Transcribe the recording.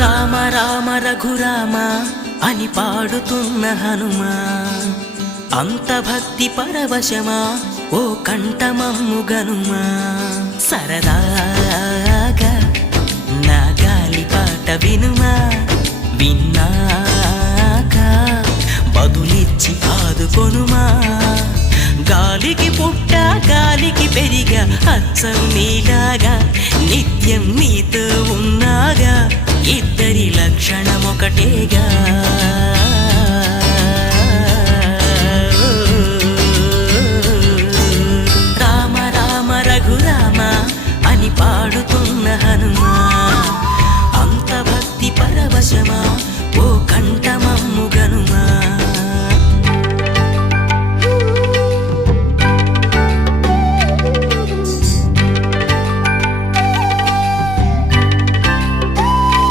రామ రామ రఘురామ అని పాడుతున్న హనుమా, అంత భక్తి పరవశమా ఓ కంఠమమ్ము గనుమా. సరదాగా నా గాలి పాట వినుమా, విన్నాక బదులిచ్చి ఆదుకొనుమా. గాలికి పుట్ట గాలికి పెరిగా అచ్చం నీలాగా, నిత్యం నీతో ఉన్నాగా, ఇద్దరి లక్షణం ఒకటేగా. రామ రామ రఘురామ అని పాడుతున్న హనుమా, అంత భక్తి పరవశమా ఓ కంఠ